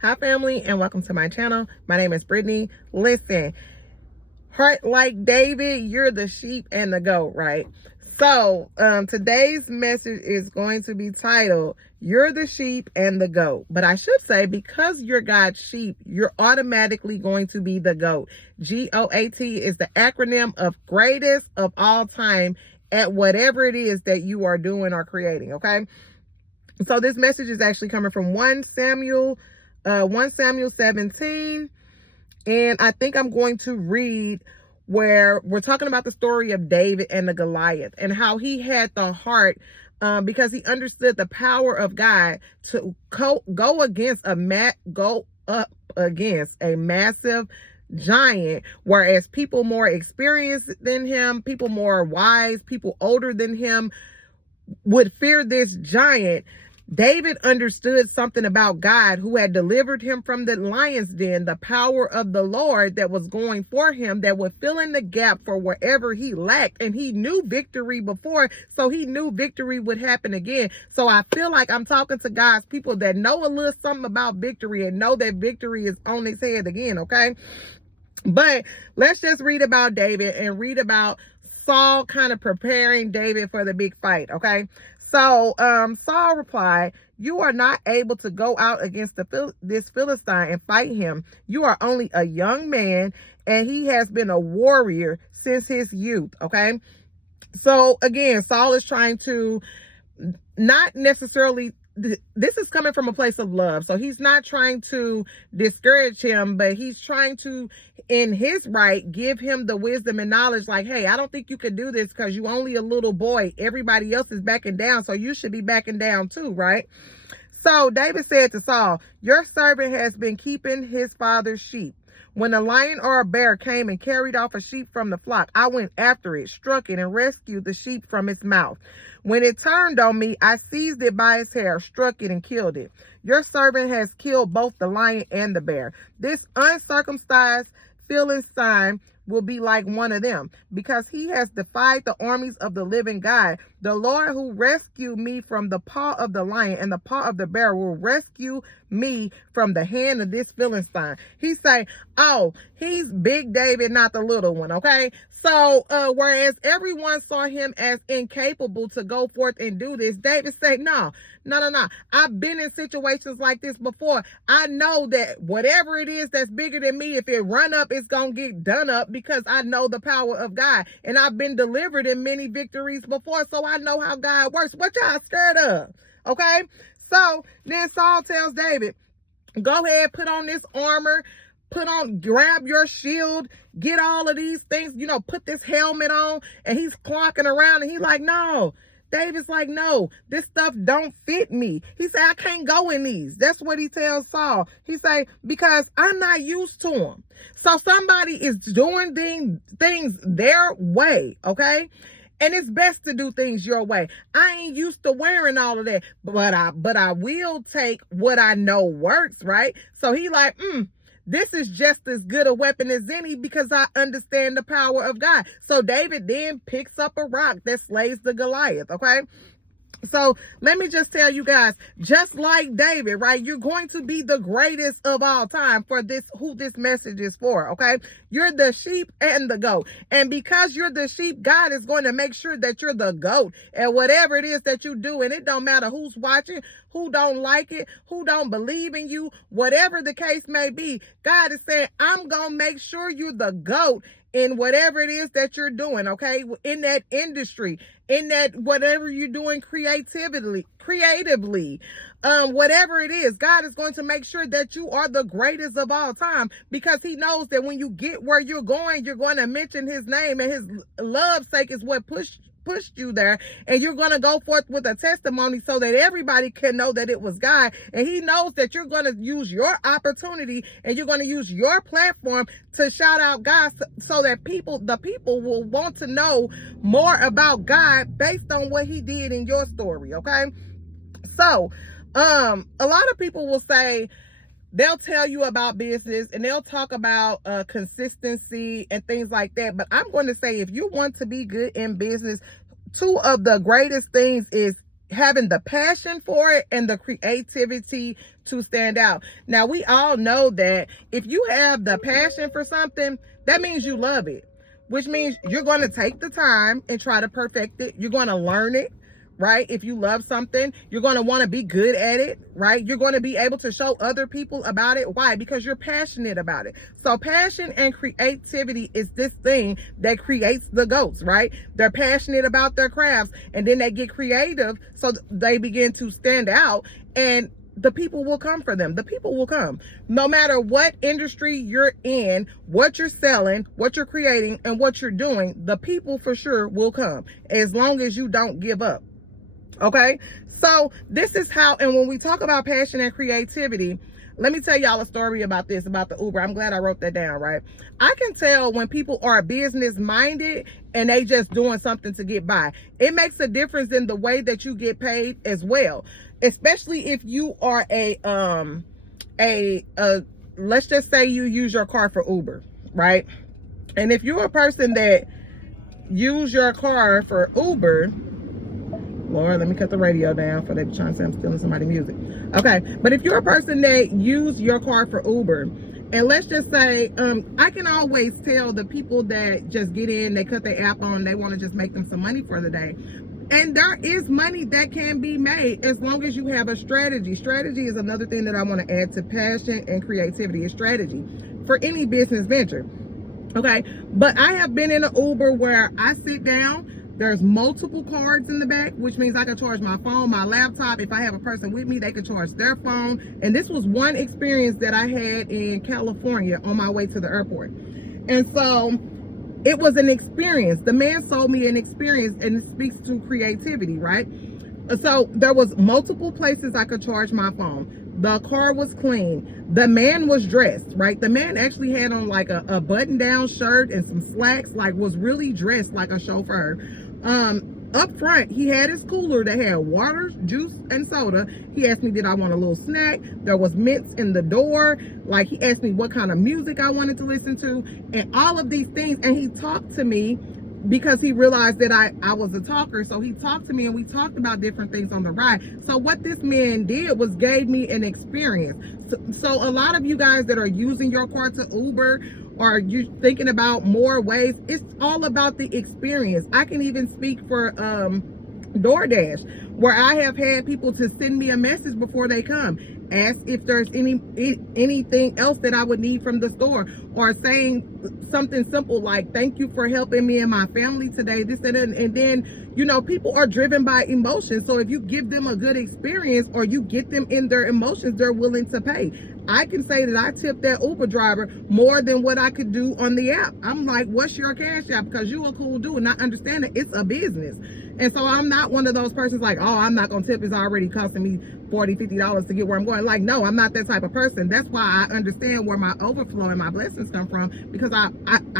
Hi family, and welcome to my channel. My name is Brittany. Listen, heart like David, you're the sheep and the goat, right? So today's message is going to be titled, You're the Sheep and the Goat. But I should say, because you're God's sheep, you're automatically going to be the goat. GOAT is the acronym of greatest of all time at whatever it is that you are doing or creating, okay? So this message is actually coming from 1 Samuel 17. And I think I'm going to read where we're talking about the story of David and the Goliath and how he had the heart because he understood the power of God to go up against a massive giant, whereas people more experienced than him, people more wise, people older than him would fear this giant. David understood something about God who had delivered him from the lion's den, the power of the Lord that was going for him, that would fill in the gap for wherever he lacked. And he knew victory before, so he knew victory would happen again. So I feel like I'm talking to God's people that know a little something about victory and know that victory is on his head again, okay? But let's just read about David and read about Saul kind of preparing David for the big fight, okay? So Saul replied, "You are not able to go out against this Philistine and fight him. You are only a young man, and he has been a warrior since his youth," okay? So again, Saul is trying to not necessarily, this is coming from a place of love. So he's not trying to discourage him, but he's trying to, in his right, give him the wisdom and knowledge like, hey, I don't think you could do this because you only a little boy. Everybody else is backing down, so you should be backing down too, right? So David said to Saul, "Your servant has been keeping his father's sheep. When a lion or a bear came and carried off a sheep from the flock, I went after it, struck it, and rescued the sheep from its mouth. When it turned on me, I seized it by its hair, struck it, and killed it. Your servant has killed both the lion and the bear. This uncircumcised Philistine will be like one of them, because he has defied the armies of the living God. The Lord who rescued me from the paw of the lion and the paw of the bear will rescue me from the hand of this Philistine." He say, oh, he's big David, not the little one, okay? So whereas everyone saw him as incapable to go forth and do this, David said, no. I've been in situations like this before. I know that whatever it is that's bigger than me, if it run up, it's going to get done up, because I know the power of God. And I've been delivered in many victories before, so I know how God works. What y'all scared of? Okay? So then Saul tells David, go ahead, put on this armor, grab your shield, get all of these things, put this helmet on. And he's clocking around and he's like, no. David's like, no, this stuff don't fit me. He said, I can't go in these. That's what he tells Saul. He say, because I'm not used to them. So somebody is doing things their way, okay? And it's best to do things your way. I ain't used to wearing all of that, but I will take what I know works, right? So he like, this is just as good a weapon as any, because I understand the power of God. So David then picks up a rock that slays the Goliath, okay? So let me just tell you guys, just like David, right? You're going to be the greatest of all time for this, who this message is for, okay? You're the sheep and the goat. And because you're the sheep, God is going to make sure that you're the goat and whatever it is that you do. And it don't matter who's watching, who don't like it, who don't believe in you, whatever the case may be. God is saying, I'm going to make sure you're the goat in whatever it is that you're doing, okay? In that industry, in that whatever you're doing creatively, whatever it is, God is going to make sure that you are the greatest of all time, because he knows that when you get where you're going to mention his name, and his love's sake is what pushed you there, and you're going to go forth with a testimony so that everybody can know that it was God. And he knows that you're going to use your opportunity and you're going to use your platform to shout out God, so that the people will want to know more about God based on what he did in your story, okay? So a lot of people will say, they'll tell you about business and they'll talk about consistency and things like that. But I'm going to say, if you want to be good in business, two of the greatest things is having the passion for it and the creativity to stand out. Now, we all know that if you have the passion for something, that means you love it, which means you're going to take the time and try to perfect it. You're going to learn it, right? If you love something, you're going to want to be good at it, right? You're going to be able to show other people about it. Why? Because you're passionate about it. So passion and creativity is this thing that creates the GOATs, right? They're passionate about their crafts, and then they get creative, so they begin to stand out, and the people will come for them. The people will come. No matter what industry you're in, what you're selling, what you're creating, and what you're doing, the people for sure will come, as long as you don't give up. Okay, so this is how, and when we talk about passion and creativity, let me tell y'all a story about this, about the Uber. I'm glad I wrote that down, right? I can tell when people are business minded and they just doing something to get by. It makes a difference in the way that you get paid as well, especially if you are let's just say you use your car for Uber, right? And if you're a person that use your car for Uber, Lord, let me cut the radio down for they trying to say I'm stealing somebody's music. Okay, but if you're a person that use your car for Uber, and let's just say, I can always tell the people that just get in, they cut their app on, they want to just make them some money for the day. And there is money that can be made as long as you have a strategy. Strategy is another thing that I want to add to passion and creativity, is strategy for any business venture. Okay, but I have been in an Uber where I sit down, there's multiple cards in the back, which means I can charge my phone, my laptop. If I have a person with me, they can charge their phone. And this was one experience that I had in California on my way to the airport. And so it was an experience. The man sold me an experience, and it speaks to creativity, right? So there was multiple places I could charge my phone. The car was clean. The man was dressed, right? The man actually had on like a button-down shirt and some slacks, like was really dressed like a chauffeur. Up front, he had his cooler that had water, juice, and soda. He asked me, did I want a little snack? There was mints in the door. Like, he asked me what kind of music I wanted to listen to, and all of these things. And he talked to me because he realized that I was a talker. So he talked to me, and we talked about different things on the ride. So what this man did was gave me an experience. So a lot of you guys that are using your car to Uber, or you thinking about more ways, it's all about the experience. I can even speak for DoorDash, where I have had people to send me a message before they come, ask if there's anything else that I would need from the store, or saying something simple like, thank you for helping me and my family today, this and that. And then, you know, people are driven by emotions. So if you give them a good experience, or you get them in their emotions, they're willing to pay. I can say that I tipped that Uber driver more than what I could do on the app. I'm like, what's your Cashapp? Because you a cool dude, and I understand that it's a business. And so I'm not one of those persons like, oh, I'm not going to tip. It's already costing me $40, $50 to get where I'm going. Like, no, I'm not that type of person. That's why I understand where my overflow and my blessings come from, because I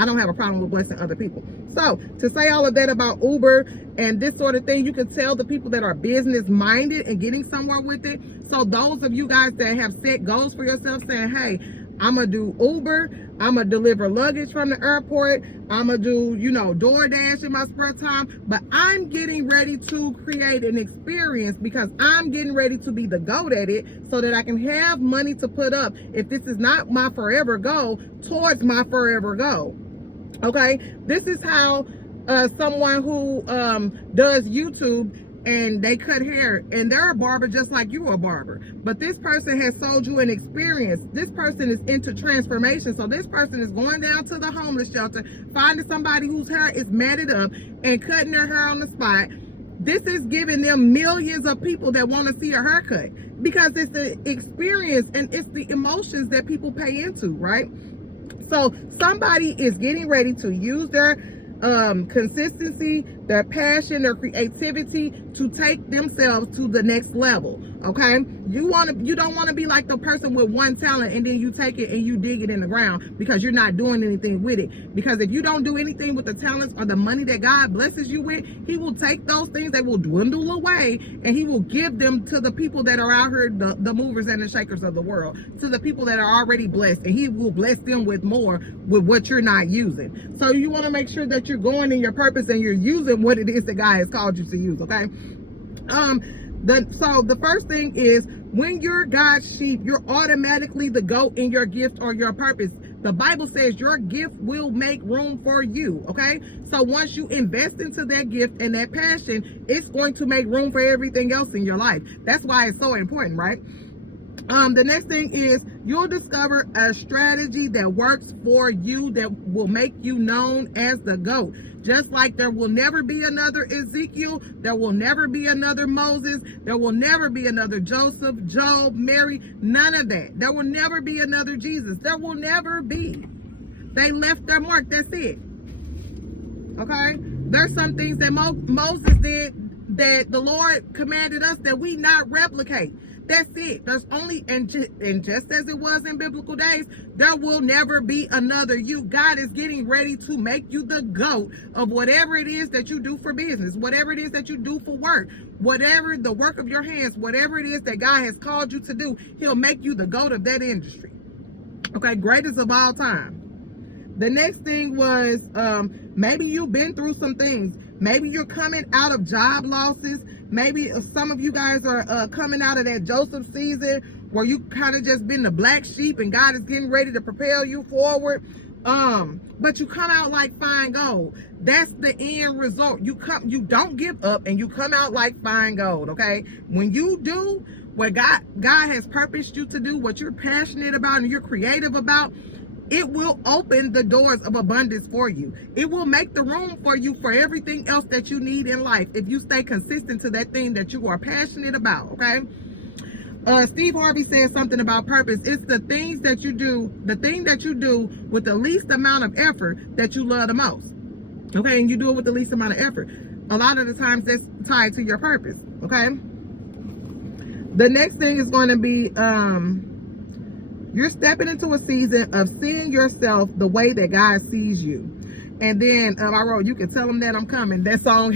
don't have a problem with blessing other people. So to say all of that about Uber and this sort of thing, you can tell the people that are business minded and getting somewhere with it. So those of you guys that have set goals for yourself, saying, hey, I'm going to do Uber, I'm going to deliver luggage from the airport, I'm going to do, you know, DoorDash in my spare time, but I'm getting ready to create an experience, because I'm getting ready to be the GOAT at it, so that I can have money to put up, if this is not my forever goal, towards my forever goal. Okay, this is how someone who does YouTube, and they cut hair, and they're a barber just like you are a barber, but this person has sold you an experience. This person is into transformation. So this person is going down to the homeless shelter, finding somebody whose hair is matted up, and cutting their hair on the spot. This is giving them millions of people that want to see a haircut, because it's the experience and it's the emotions that people pay into, right? So somebody is getting ready to use their consistency, their passion, their creativity to take themselves to the next level. Okay, you don't want to be like the person with one talent, and then you take it and you dig it in the ground because you're not doing anything with it. Because if you don't do anything with the talents or the money that God blesses you with, he will take those things, they will dwindle away, and he will give them to the people that are out here, the movers and the shakers of the world, to the people that are already blessed, and he will bless them with more with what you're not using. So you want to make sure that you're going in your purpose and you're using what it is that God has called you to use. Okay, So the first thing is, when you're God's sheep, you're automatically the GOAT in your gift or your purpose. The Bible says your gift will make room for you. Okay, so once you invest into that gift and that passion, it's going to make room for everything else in your life. That's why it's so important, right? The next thing is, you'll discover a strategy that works for you that will make you known as the GOAT. Just like there will never be another Ezekiel, there will never be another Moses, there will never be another Joseph, Job, Mary, none of that. There will never be another Jesus. There will never be. They left their mark. That's it. Okay? There's some things that Moses did that the Lord commanded us that we not replicate. That's it. There's only, and just as it was in biblical days, there will never be another you. God is getting ready to make you the GOAT of whatever it is that you do for business, whatever it is that you do for work, whatever the work of your hands, whatever it is that God has called you to do, he'll make you the GOAT of that industry. Okay, greatest of all time. The next thing was, maybe you've been through some things. Maybe you're coming out of job losses. Maybe some of you guys are coming out of that Joseph season where you kind of just been the black sheep and God is getting ready to propel you forward. But you come out like fine gold. That's the end result. You don't give up and you come out like fine gold, okay? When you do what God has purposed you to do, what you're passionate about and you're creative about, it will open the doors of abundance for you. It will make the room for you for everything else that you need in life if you stay consistent to that thing that you are passionate about, okay? Steve Harvey says something about purpose. It's the things that you do, the thing that you do with the least amount of effort that you love the most, okay? And you do it with the least amount of effort. A lot of the times that's tied to your purpose, okay? The next thing is going to be, you're stepping into a season of seeing yourself the way that God sees you. And then I wrote, you can tell them that I'm coming. That song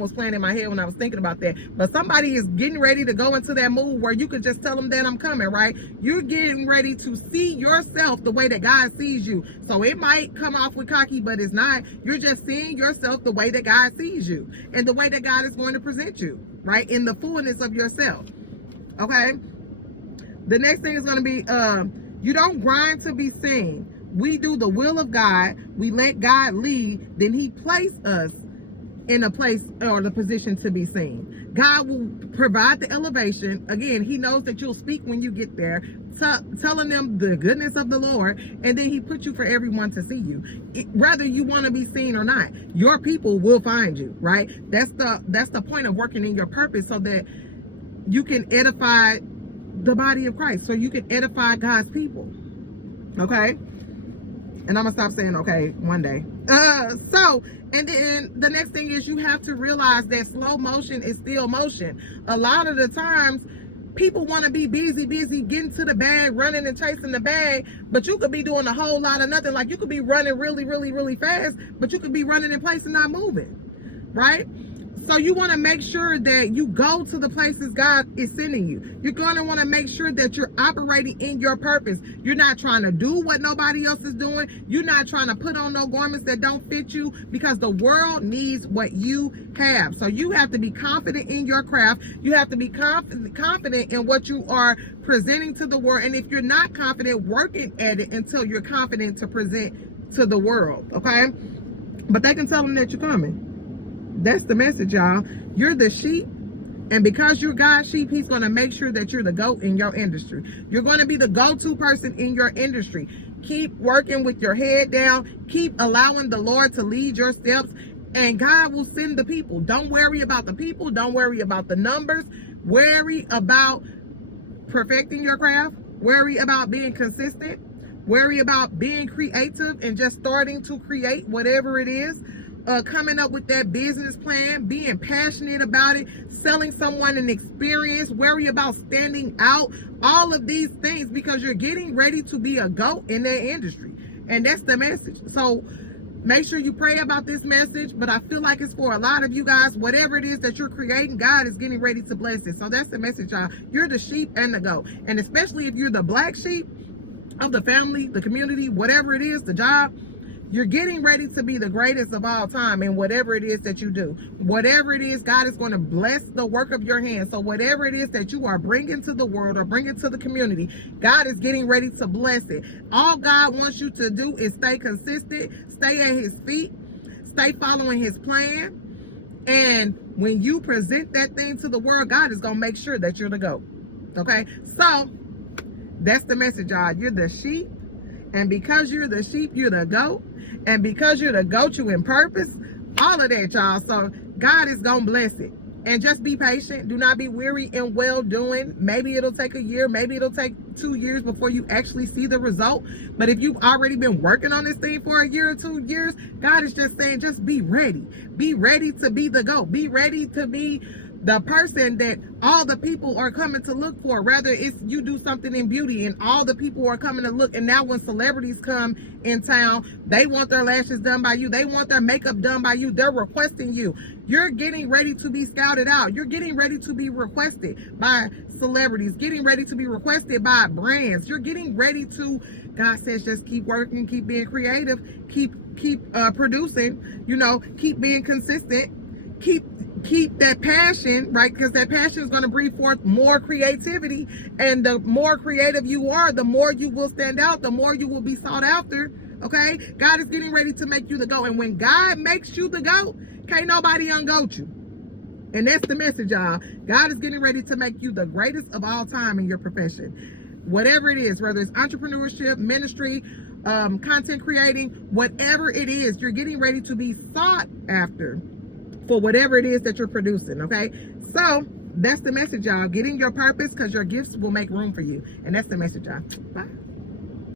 was playing in my head when I was thinking about that. But somebody is getting ready to go into that mood where you can just tell them that I'm coming, right? You're getting ready to see yourself the way that God sees you. So it might come off with cocky, but it's not. You're just seeing yourself the way that God sees you and the way that God is going to present you, right? In the fullness of yourself. Okay? The next thing is going to be, you don't grind to be seen. We do the will of God. We let God lead. Then he places us in a place or the position to be seen. God will provide the elevation. Again, he knows that you'll speak when you get there, telling them the goodness of the Lord. And then he puts you for everyone to see you. Whether you want to be seen or not, your people will find you, right? That's the point of working in your purpose, so that you can edify the body of Christ, so you can edify God's people. Okay? And I'm gonna stop saying okay one day. And then the next thing is, you have to realize that slow motion is still motion. A lot of the times people want to be busy getting to the bag, running and chasing the bag, but you could be doing a whole lot of nothing. Like, you could be running really fast, but you could be running in place and not moving, right? So you want to make sure that you go to the places God is sending you. You're going to want to make sure that you're operating in your purpose. You're not trying to do what nobody else is doing. You're not trying to put on no garments that don't fit you, because the world needs what you have. So you have to be confident in your craft. You have to be confident in what you are presenting to the world. And if you're not confident, working at it until you're confident to present to the world, okay? But they can tell them that you're coming. That's the message, y'all. You're the sheep, and because you're God's sheep, he's going to make sure that you're the GOAT in your industry. You're going to be the go-to person in your industry. Keep working with your head down. Keep allowing the Lord to lead your steps, and God will send the people. Don't worry about the people. Don't worry about the numbers. Worry about perfecting your craft. Worry about being consistent. Worry about being creative and just starting to create whatever it is. Coming up with that business plan, being passionate about it, selling someone an experience, worry about standing out, all of these things, because you're getting ready to be a GOAT in that industry. And that's the message. So make sure you pray about this message, but I feel like it's for a lot of you guys. Whatever it is that you're creating, God is getting ready to bless it. So that's the message, y'all. You're the sheep and the GOAT. And especially if you're the black sheep of the family, the community, whatever it is, the job, You're getting ready to be the greatest of all time in whatever it is that you do. Whatever it is, God is going to bless the work of your hands. So whatever it is that you are bringing to the world or bringing to the community, God is getting ready to bless it. All God wants you to do is stay consistent, stay at his feet, stay following his plan. And when you present that thing to the world, God is going to make sure that you're the GOAT. Okay? So that's the message, y'all. You're the sheep. And because you're the sheep, you're the GOAT. And because you're the GOAT, you in purpose. All of that, y'all. So God is going to bless it. And just be patient. Do not be weary in well-doing. Maybe it'll take a year. Maybe it'll take 2 years before you actually see the result. But if you've already been working on this thing for a year or 2 years, God is just saying, just be ready. Be ready to be the GOAT. Be ready to be the person that all the people are coming to look for. Rather it's you do something in beauty and all the people are coming to look. And now when celebrities come in town, they want their lashes done by you. They want their makeup done by you. They're requesting you. You're getting ready to be scouted out. You're getting ready to be requested by celebrities, getting ready to be requested by brands. You're getting ready to, God says, just keep working, keep being creative, keep producing, keep being consistent, keep that passion, right? Because that passion is going to bring forth more creativity. And the more creative you are, the more you will stand out, the more you will be sought after. Okay? God is getting ready to make you the GOAT. And when God makes you the GOAT, can't nobody ungoat you. And that's the message, y'all. God is getting ready to make you the greatest of all time in your profession. Whatever it is, whether it's entrepreneurship, ministry, content creating, whatever it is, you're getting ready to be sought after for whatever it is that you're producing, okay? So that's the message, y'all. Get in your purpose because your gifts will make room for you. And that's the message, y'all. Bye.